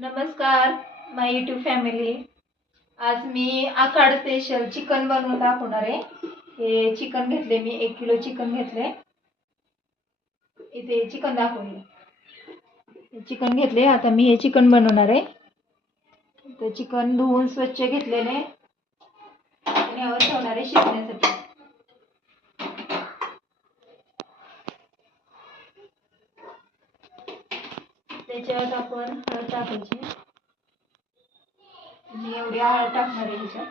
नमस्कार माय YouTube family आज मी आखाड special chicken बनवून दाखवणार आहे. हे चिकन घेतले मी एक किलो चिकन घेतले. इथे चिकन दाखवले चिकन घेतले आता मी हे चिकन बनवणार आहे. तर चिकन धुवून स्वच्छ घेतलेले. आणि यावर ठेवणार आहे शिजण्यासाठी. त्याच्यात आपण हळद टाकायची. मी एवढी हळद टाकणार आहे ह्याच्यात.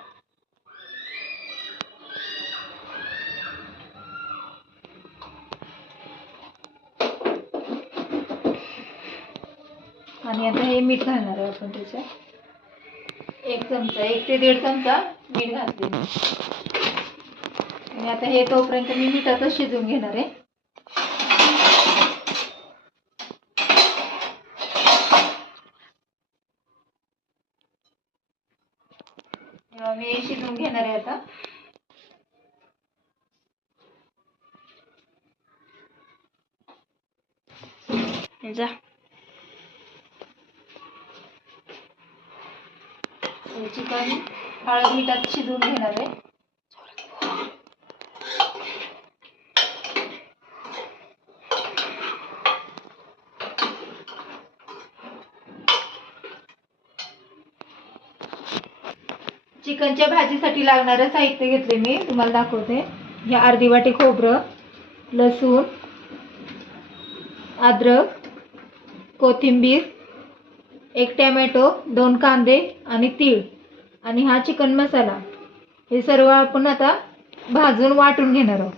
आणि आता हे मीठ घालणार आहे आपण त्याच्यात. एक चमचा एक ते दीड चमचा मीठ घालते आणि आता हे तोपर्यंत मी मिठातच शिजवून घेणार आहे. मी शिजवून घेणार आहे आता. जा. चिकन हळद मिठात शिजवून घेणार आहे. चिकनच्या भाजीसाठी लागणारं साहित्य घेतले मी तुम्हाला दाखवते. हे अर्धी वाटी खोबरं लसूण अद्रक कोथिंबीर एक टॅमॅटो दोन कांदे आणि तीळ. आणि हा चिकन मसाला. हे सर्व आपण आता भाजून वाटून घेणार आहोत.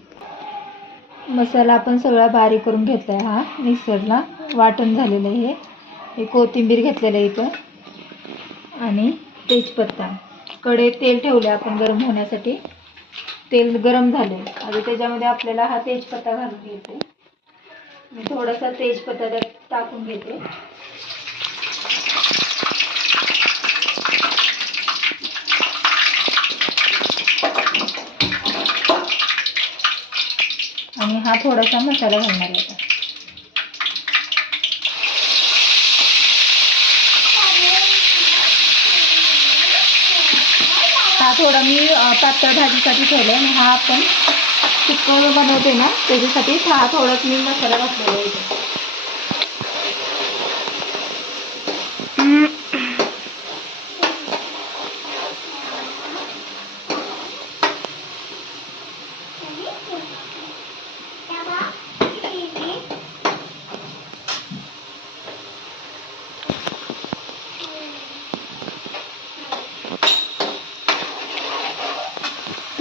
मसाला आपण सगळा बारीक करून घेतला आहे हा मिक्सरला. वाटण झालेलं आहे हे. हे कोथिंबीर घेतलेलं आहे इथं. आणि तेजपत्ता. कडे तेल ठेवले आपण गरम होण्यासाठी. तेल गरम झाले. आता त्याच्यामध्ये आपल्याला हा तेजपत्ता घालून घ्यायचा मी थोडासा तेजपत्ता त्यात टाकून घेते. आणि हा थोडासा मसाला घालणार आहे आता हा थोडा मी पातळ भाजीसाठी ठेवला आणि हा आपण चिकन बनवते ना त्याच्यासाठी हा थोडाच मी मसाला घातलेला आहे इथे.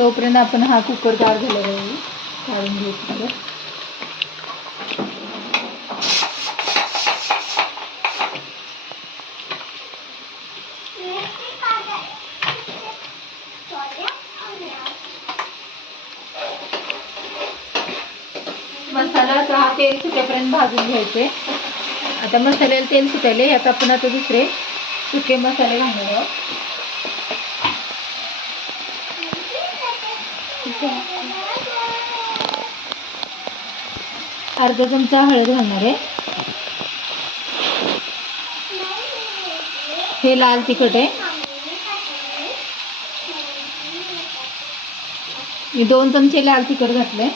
तोपर्यंत आपण हा कुकर गार झालेला आहे. काढून घेऊ कुकर मसाला हा तेल सुट्यापर्यंत भाजून घ्यायचे. आता मसाल्याला तेल सुटायले यात आपण आता दुसरे सुके मसाले घालणार आहोत. अर्धा चमचा हळद घालणार आहे. हे लाल तिखट आहे. मी दोन चमचे लाल तिखट घातले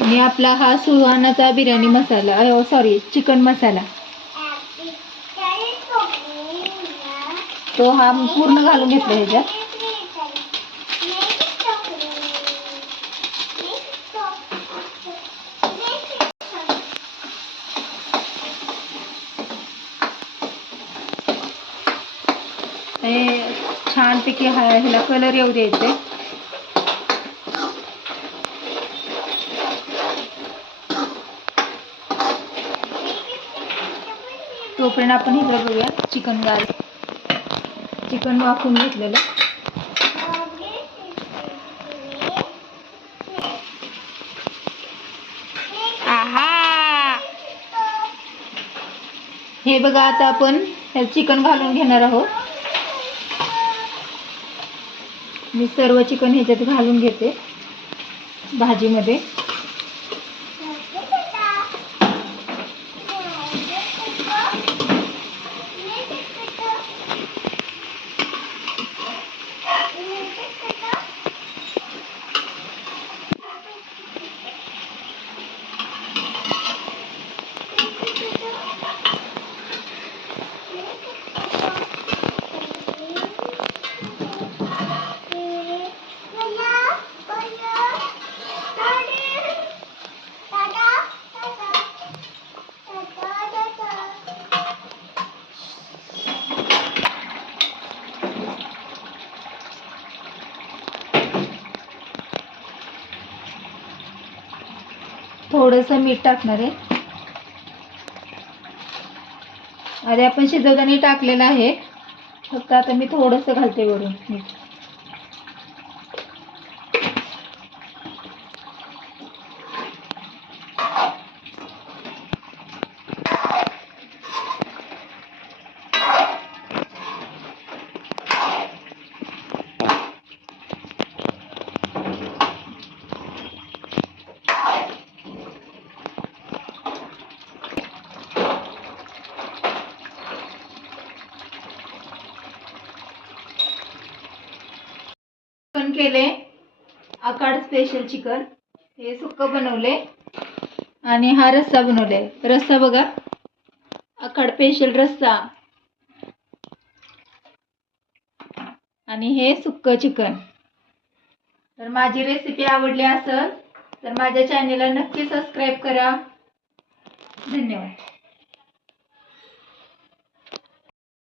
आणि आपला हा सुहानाचा बिर्याणी मसाला सॉरी चिकन मसाला. तो हा पूर्ण घालून घेतला ह्याच्यात. हे छानपैकी हा ह्याला कलर येऊ द्यायचे. तोपर्यंत आपण इकडे बघूया चिकन गार. चिकन वाफून घेतलेलं. आहा! हे बघा आता आपण चिकन घालून घेणार आहोत. मी सर्व चिकन ह्याच्यात घालून घेते भाजीमध्ये. थोडंसं मीठ टाकणार आहे. आधी आपण शिजवताना टाकलेलं आहे. फक्त आता मी थोडंसं घालते वरून मीठ. केले. आकाड स्पेशल चिकन हे सुक्क बनवले. आणि हा रस्सा बनवले. रस्सा बघा. आकाड स्पेशल रस्सा. आणि हे सुक्क चिकन तर माझी रेसिपी आवडली असेल तर माझ्या चॅनेलला नक्की सबस्क्राईब करा. धन्यवाद.